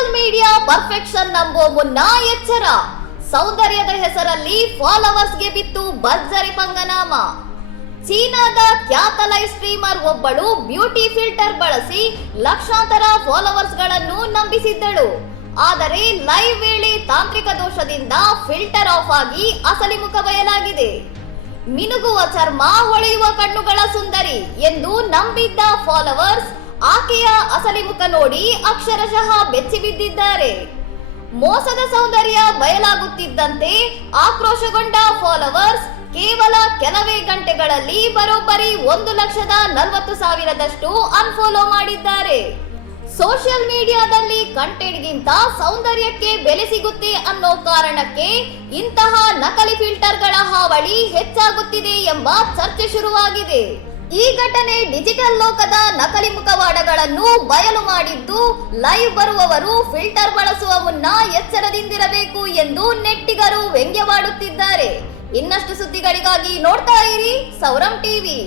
Social media perfection ನಂಬೋ ಮುನ್ನ ಎಚ್ಚರ. ಸೌಂದರ್ಯದ ಹೆಸರಲ್ಲಿ ಫಾಲೋವರ್ಸ್ಗೆ ಬಿತ್ತು ಭರ್ಜರಿ ಪಂಗನಾಮ. ಚೀನಾದ ಖ್ಯಾತ ಲೈವ್ ಸ್ಟ್ರೀಮರ್ ಒಬ್ಬಳು ಬ್ಯೂಟಿ ಫಿಲ್ಟರ್ ಬಳಸಿ ಲಕ್ಷಾಂತರ ಫಾಲೋವರ್ಸ್ ಗಳನ್ನು ನಂಬಿಸಿದ್ದಳು. ಆದರೆ ಲೈವ್ ವೇಳೆ ತಾಂತ್ರಿಕ ದೋಷದಿಂದ ಫಿಲ್ಟರ್ ಆಫ್ ಆಗಿ ಅಸಲಿ ಮುಖ ಬಯಲಾಗಿದೆ. ಮಿನುಗುವ ಚರ್ಮ, ಹೊಳೆಯುವ ಕಣ್ಣುಗಳ ಸುಂದರಿ ಎಂದು ನಂಬಿದ್ದ ಫಾಲೋವರ್ಸ್ ಆಕೆಯ ಅಸಲಿ ಮುಖ ನೋಡಿ ಅಕ್ಷರಶಃ ಬೆಚ್ಚಿ ಬಿದ್ದಿದ್ದಾರೆ. ಮೋಸದ ಸೌಂದರ್ಯ ಬಯಲಾಗುತ್ತಿದ್ದಂತೆ ಆಕ್ರೋಶಗೊಂಡ ಫಾಲೋವರ್ಸ್ ಕೇವಲ ಕೆಲವೇ ಗಂಟೆಗಳಲ್ಲಿ ಬರೋಬ್ಬರಿ 1,40,000 ಅನ್ಫಾಲೋ ಮಾಡಿದ್ದಾರೆ. ಸೋಷಿಯಲ್ ಮೀಡಿಯಾದಲ್ಲಿ ಕಂಟೆಂಟ್ಗಿಂತ ಸೌಂದರ್ಯಕ್ಕೆ ಬೆಲೆ ಸಿಗುತ್ತೆ ಅನ್ನೋ ಕಾರಣಕ್ಕೆ ಇಂತಹ ನಕಲಿ ಫಿಲ್ಟರ್ಗಳ ಹಾವಳಿ ಹೆಚ್ಚಾಗುತ್ತಿದೆ ಎಂಬ ಚರ್ಚೆ ಶುರುವಾಗಿದೆ. ಈ ಘಟನೆ ಡಿಜಿಟಲ್ ಲೋಕದ ನಕಲಿ ಮುಖವಾಡಗಳನ್ನು ಬಯಲು ಮಾಡಿದ್ದು, ಲೈವ್ ಬರುವವರು ಫಿಲ್ಟರ್ ಬಳಸುವ ಮುನ್ನ ಎಚ್ಚರದಿಂದಿರಬೇಕು ಎಂದು ನೆಟ್ಟಿಗರು ವ್ಯಂಗ್ಯವಾಡುತ್ತಿದ್ದಾರೆ. ಇನ್ನಷ್ಟು ಸುದ್ದಿಗಳಿಗಾಗಿ ನೋಡ್ತಾ ಇರಿ ಸೌರಂ ಟಿವಿ.